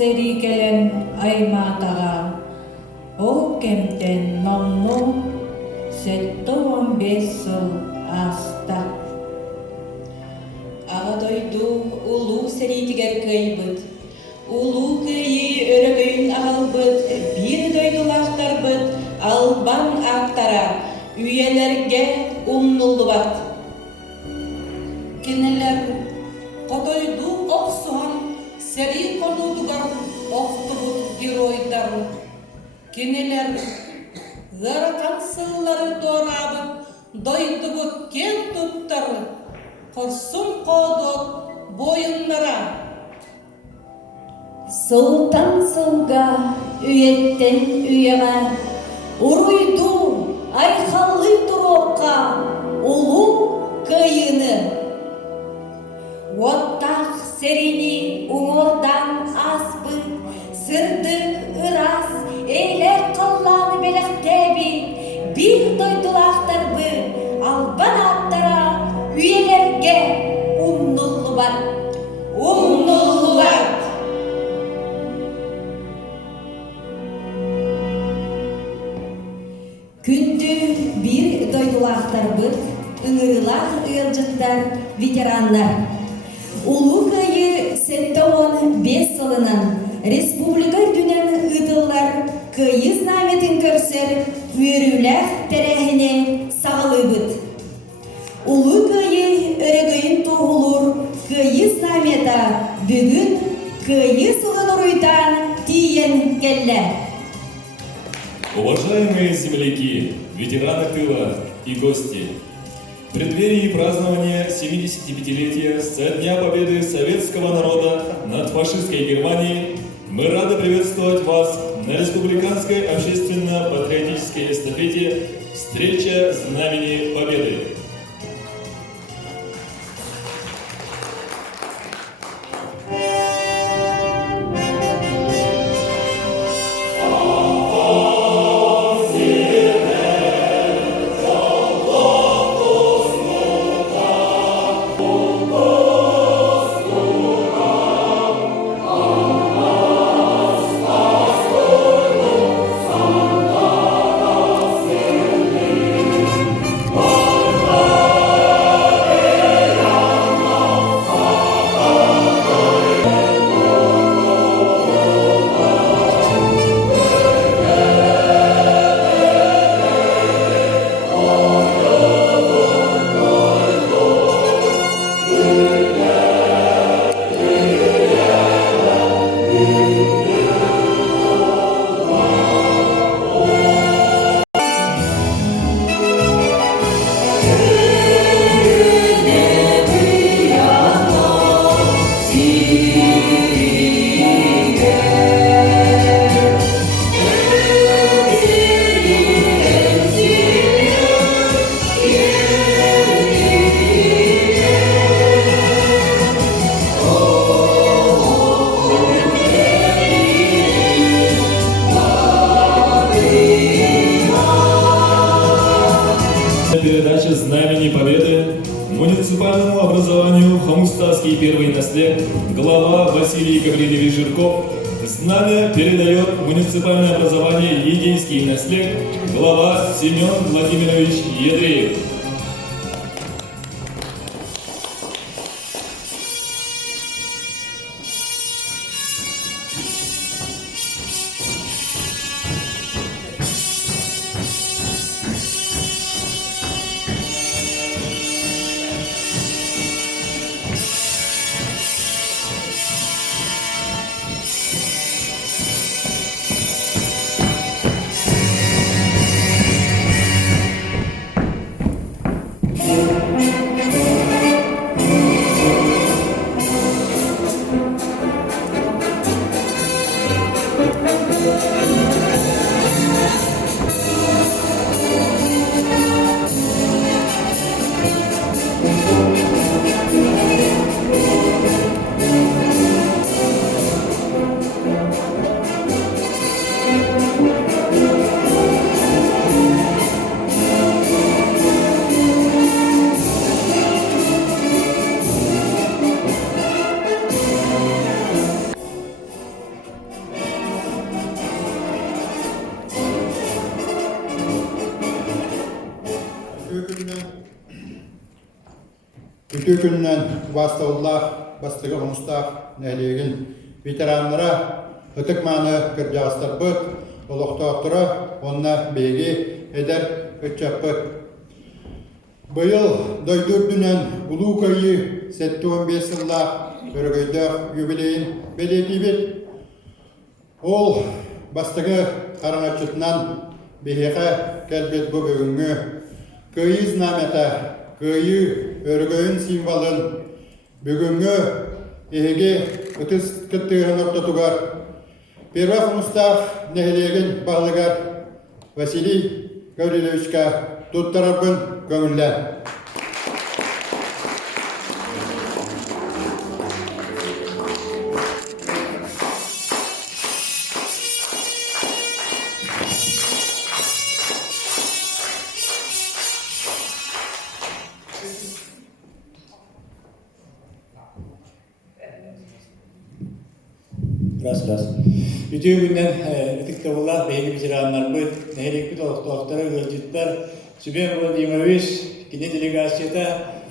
серикелен айматага, о кемтен номну, сетто 15 жыл аста. Ағадойду улу серитигер кайбыт, улу кайы өрөгөйін ағалбыт, бір дойдулақтарбыт, албан ақтара, үйелерге умнуллубат. Кинелер кодойду оксон сери конудугар октубут геройдар. Кинелер гыракан сыллары дорабыт, дойдубут кен туттар, корсун кодот бойыннара. Сылтан сылга, үйеттен үйеға, уруйду айхаллы туроққа, улу кайыны. Оттақ серини уңордан аспыт, сырдык ырас, эйлек қалланы белектеби, бір дойдулақтарбы, албан аттара, үйелерге умнуллу бар. Умнуллу бар. Күнді бір дойдулақтарбы, ыңырылар ылжыттар, ветерандар. Улу кайы 15 жылынан республика дүнен ұтылар кайы знаметін көрсер өрілер тәрәхіне сағылыбыт. Улу кайы өрігейін тоғылыр кайы знамета бүгін кайы сылын ұруйтан тиен келі. Уважаемые земляки, ветераны тыла и гости! В преддверии празднования 75-летия со Дня Победы советского народа над фашистской Германией мы рады приветствовать вас на Республиканской общественно-патриотической эстафете «Встреча Знамени Победы». Передача Знамени Победы муниципальному образованию Хомустовский первый наслед, глава Василий Гаврилович Жирков. Знамя передает муниципальное образование Единский наслед, глава Семен Владимирович Ядреев. Үтүү күннен бастауллах, бастығы ұныстақ нәлеген ветеранлара ытык маны кыржағыстар бұд, олықтақтыра онына бейге әдер өтчаппыд. Бұйыл дойдур дүнен ұлу көйі 15 жыллақ өргөйдақ юбилейін белетейбет. Ол бастығы қараңатшытынан бейеқа кәлбет бұл бүгінгі көйі знамета, көйі өргөйін символын бүгінгі еге ұтыс күттігін ортатуғар. Первақ мұстақ нәхелеген бағылығар Василий Гавриловичка тұттарабын көңілі. Раз. Ütü günden etikte bolla beyni ветераннар бит, нәһәлекбит олықтақтары гөлҗиттәр Сүбен Владимирович кине делегацияда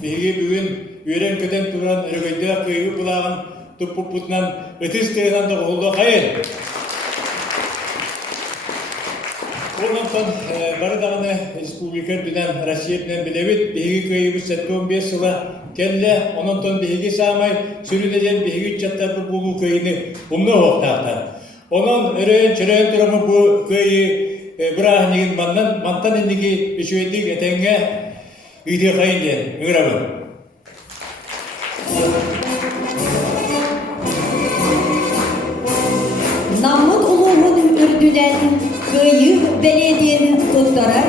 беге бүгін үйрен көтен туран өргөйдә кыйгы булагын туппутнан өтүс тегән да голда хайр. Ондан бардагына республика белән Россия белән билебит беге кыйгы 15 жылы келле, ондан беге самай сүрүдәдән беге чаттар булу кыйны умны вакытта. Onun çöreğin durumu bu köyü bırakın mantan indikiüşüyettik etenge üyde kayın diyen. Öğrenme. Namut uluğun ürdülen köyü belediyenin tuttarı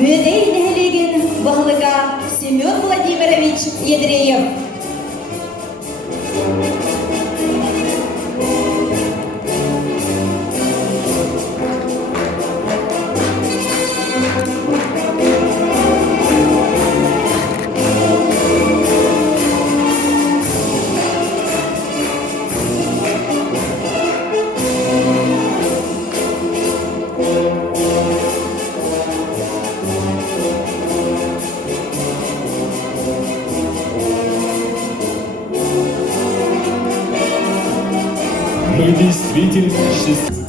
müdey nehlegin bağlıga Semyon Vladimirovich Yedreyev. Мы действительно счастливы.